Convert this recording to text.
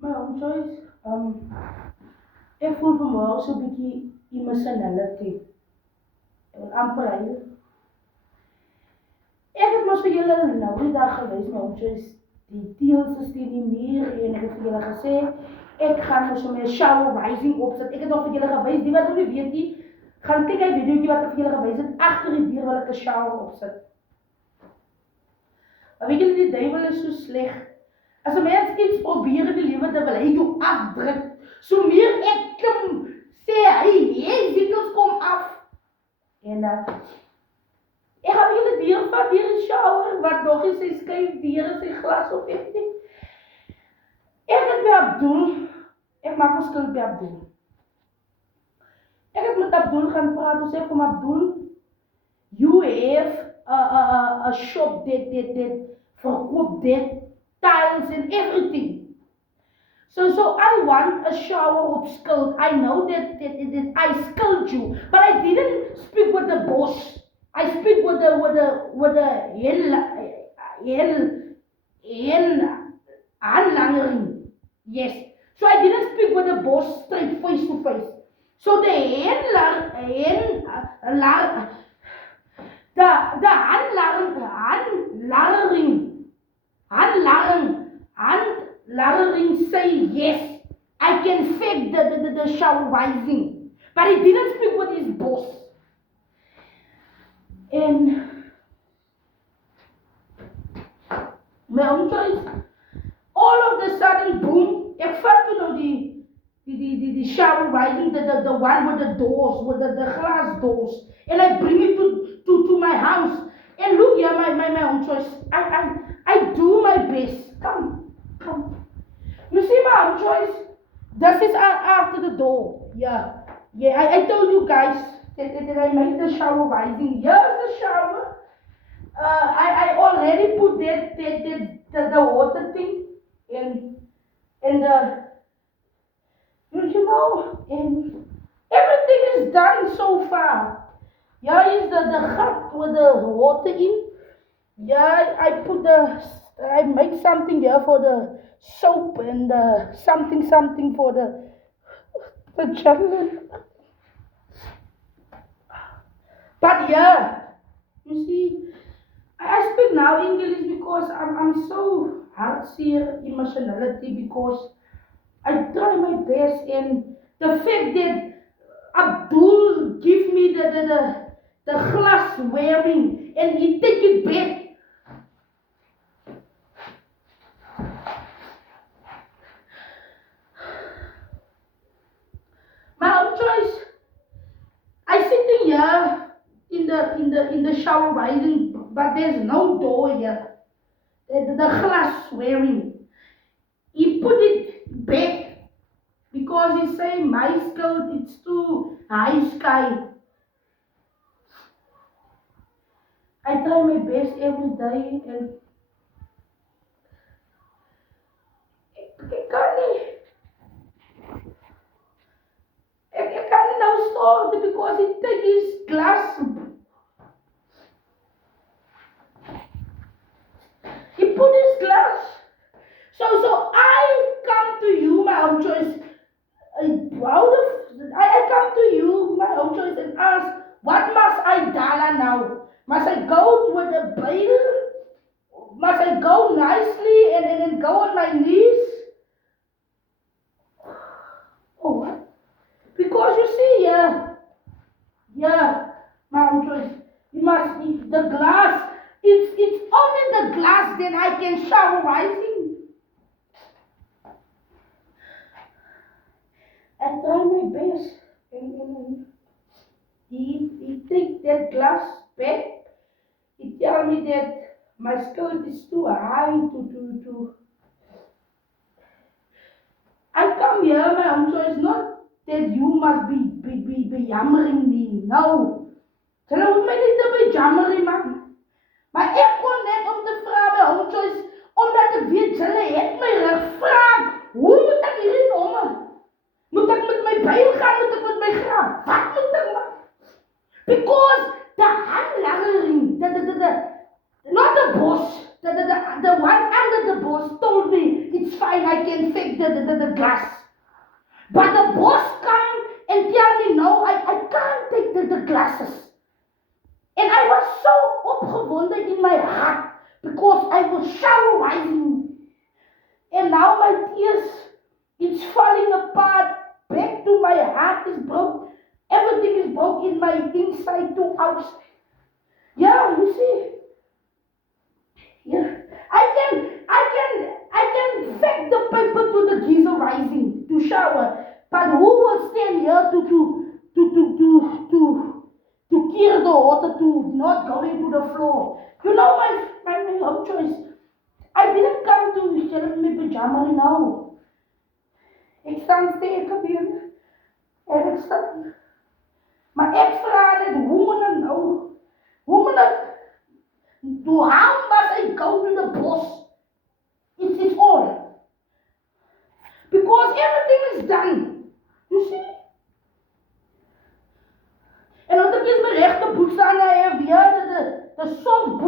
My own choice. Ek voel vanmôre so 'n bietjie emotionality. Amper hy. Ek het mos vir julle nou die dag gewys my own choice. Die teels is die muur en ek het vir julle gesê ek gaan mos so 'n shower rising opsit. Ek het nog vir julle gewys, die wat nog nie weet nie, gaan kyk hy videoetjie wat ek vir julle gewys het agter die deur wil ek 'n shower opsit. Maar weet julle die duiwel is so sleg. As 'n mens iets probeer in die lewe dan wil hy jou afdruk. So meer ek kom sê hy nee, wikkels kom af. En ek gaan julle deur vat deur die shower wat nog nie sy skuif deur sy glas op het nie. Ek het by Abdul, ek maak my skuld by Abdul. Ek het met Abdul gaan praat, dus ek kom Abdul, you have a shop that verkoop that tiles and everything. So I want a shower of skilled. I know that I skilled you, but I didn't speak with the boss. I speak with the handlangering. Yes. So I didn't speak with the boss straight face to face. So the handlangering say yes, I can fake the shower rising. But he didn't speak with his boss. And my own choice, all of the sudden, boom, ek vat you know the shower rising, the one with the doors, with the glass doors, and I bring it to my house. And look here, my own choice. I do my best. Come. You see my own choice? This is after the door. Yeah. I told you guys that I made the shower rising. Here's the shower. I already put the water thing and you know, and everything is done so far. Yeah, is the hut with the water in. Yeah, I make something here for the soap and something for the children. But yeah, you see, I speak now English because I'm so heartsier emotionality because I try my best and the fact that Abdul give me the glass wearing and he take it back. My own choice. I sitting here in the shower rising, but there's no door here. The glass wearing. He put it back because he say my skirt it's too high sky. I try my best every day and I can't now stop because he take his glass. He put his glass. So I come to you, my own choice. I come to you, my own choice, and ask, what must I do now? Must I go with the bail? Must I go nicely and then go on my knees? Oh, what? Because you see, my own choice. You must eat the glass. It's only the glass that I can shower rising. I try my best. And he take that glass back. He tell me that my skirt is too high to. I come here, my own choice, not that you must be yammering me. No. Julle hoef my nie te bejammer nie, man. Maar ek kon net om te vra my own choice, omdat ek weet julle het my gevra. Hoe moet ek hierdie nomme? Moet ek met my byl gaan, moet ek met my graf? Wat moet ek maak? Because the handlangering, not the boss, the one under the boss told me it's fine, I can fake the the glass. But the boss come and tell me, no, I can't take the glasses. And I was so opgewonden in my heart because I was shower rising. And now my tears, it's falling apart. Back to my heart is broke. Everything is broke in my inside to outside. Yeah, you see. Yeah. I can fake the paper to the geyser rising to shower. But who will stand here to clear the water to not going to the floor? You know my own choice. I didn't come to share my pajama now. Ik sta steken weer. En ik sta. Maar extra net woman nou. Woman to how must I go to the boss? It's all. Because everything is done. You see? En dan is mijn rechterboek staan weer de soft